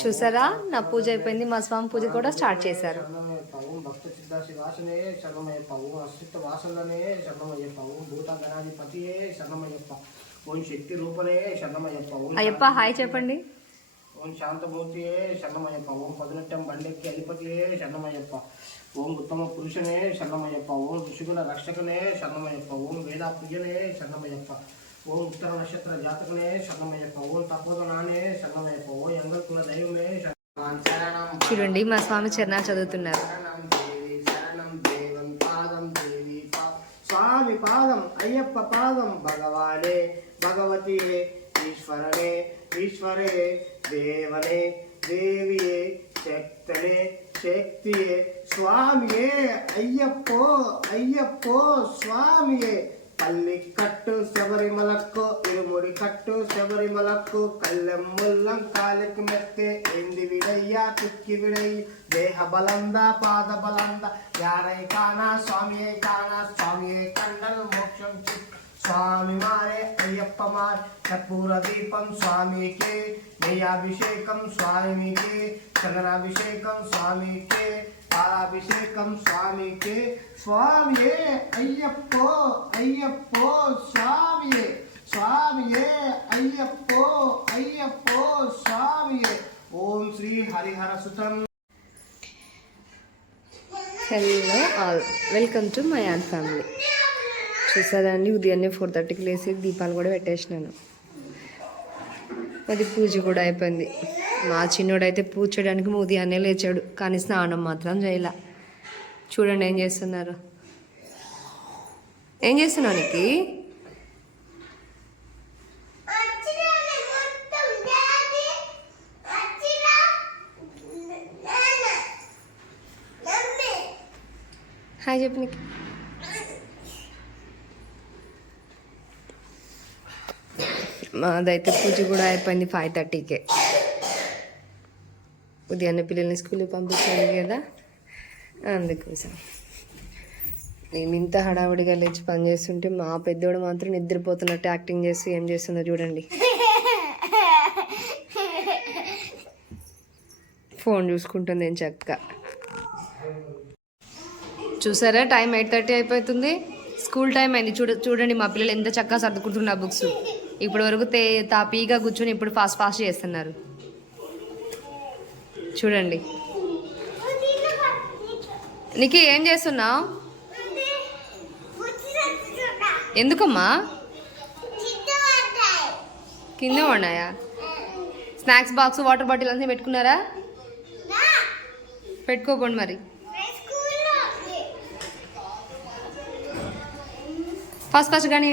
చూసారా, నా పూజ అయిపోయింది. మా స్వామి పూజ కూడా స్టార్ట్ చేశారు. భక్త సిద్ధ శివాసనే శరణమయ్యప్ప, అస్తిత్వ వాసనలనే శరణమయ్యప్ప, భూత గణాధిపతియే శరణమయ్యప్ప, ఓం శక్తి రూపనే శరణమయ్యప్ప, అయ్యప్ప హాయ్ చెప్పండి. ఓం శాంతమూర్తియే శరణమయ్యప్ప, ఓం పదునెట్టం బండెక్కి అధిపతియే శరణమయ్యప్ప, ఓం ఉత్తమ పురుషనే శరణమయ్యప్ప, ఓం ఋషికుల రక్షకనే శరణమయ్యప్ప, ఓం వేద ప్రియనే శరణమయ్యప్ప, ఓం ఉత్తర నక్షత్ర జాతకనే శరణమయ్యప్ప, ఓం తపోదనానే శరణమయ్యప్ప, ఓం ఎంగల్ కుల దైవమే శరణం. చూడండి మా స్వామి చరణాలు చదువుతున్నారు. స్వామి పాదం అయ్యప్ప పాదం భగవానే భగవతియే ఈశ్వరనే ఈశ్వరే దేవనే దేవియే శక్తనే శక్తియే స్వామియే అయ్యప్పో అయ్యప్పో స్వామియే పల్లి కట్టు శబరిమలక్కు ఇరుముడి కట్టు శబరిమలక్కు కళ్ళెం ముల్లం కాలికి మెత్తే ఎంది విడయ్యా తుక్కి విడయ్య దేహ బలంద పాద బలంద యారై కానా స్వామియే కానా స్వామియే కండలు మోక్షం స్వామి మారే అయ్యప్ప మారే కర్పూర దీపం స్వామికే నెయ్యాభిషేకం స్వామికే చందనాభిషేకం స్వామికే పాలాభిషేకం స్వామికే స్వామియే అయ్యప్పో అయ్యప్పో స్వామియే స్వామియే అయ్యప్పో అయ్యప్పో స్వామియే ఓం శ్రీ హరిహర సుతం. Hello all, welcome to my own family. చూసారండి, ఉదయాన్నే 4:30కి లేసి దీపాలు కూడా పెట్టేసినాను. అది పూజ కూడా అయిపోయింది. మా చిన్నోడైతే పూజ చేయడానికి ఉదయాన్నే లేచాడు, కానీ స్నానం మాత్రం చేయలే. చూడండి ఏం చేస్తున్నారు. ఏం చేస్తున్నావు నీకు? హాయ్ చెప్పు నీకు. మాదైతే పూజ కూడా అయిపోయింది 5:30కే. ఉదయాన్నే పిల్లల్ని స్కూల్కి పంపించాలి కదా, అందుకోసం నేను ఇంత హడావుడిగా లేచి పని చేస్తుంటే మా పెద్దోడు మాత్రం నిద్రపోతున్నట్టు యాక్టింగ్ చేస్తూ ఏం చేస్తుందో చూడండి. ఫోన్ చూసుకుంటుంది ఏం చక్క. చూసారా, టైం 8:30 అయిపోతుంది. స్కూల్ టైం అయింది. చూడండి మా పిల్లలు ఎంత చక్కగా సర్దుకుంటున్నారు బుక్స్. ఇప్పటి వరకు తాపీగా కూర్చొని ఇప్పుడు ఫాస్ట్ ఫాస్ట్ చేస్తున్నారు. చూడండి. నీకు ఏం చేస్తున్నావు? ఎందుకమ్మా? కింద ఉన్నాయా? స్నాక్స్ బాక్స్ వాటర్ బాటిల్ అన్నీ పెట్టుకున్నారా? పెట్టుకోకండి మరి. ఫాస్ట్ ఫాస్ట్ కానీ